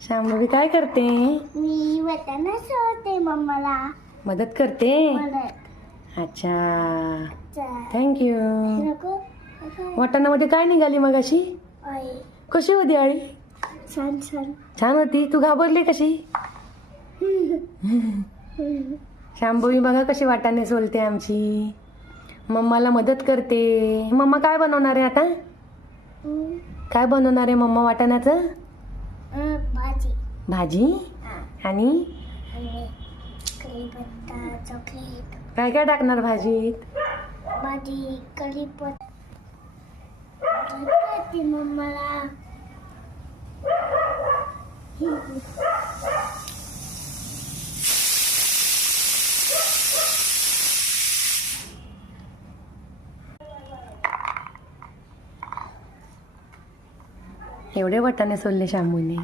शांभवी काय करते? मी वाटाणा सोलते मम्माला मदत करते. मदत. अच्छा, थँक्यू. नको वाटाणामध्ये काय निघाली मग अशी? आई कशी होती आळी? छान छान. छान होती. तू घाबरली कशी? शांभवी बघा कशी वाटाणे सोलते आमची. मम्माला मदत करते. मम्मा काय बनवणार आहे आता? काय बनवणार आहे मम्मा वाटाण्याचं? भाजी. भाजी आणि आणि कढीपत्ता, चॉकलेट. काय काय टाकणार भाजीत? भाजी कढीपत्ता करते मम्माला. एवढे वाटाणे सोलले शांभूने.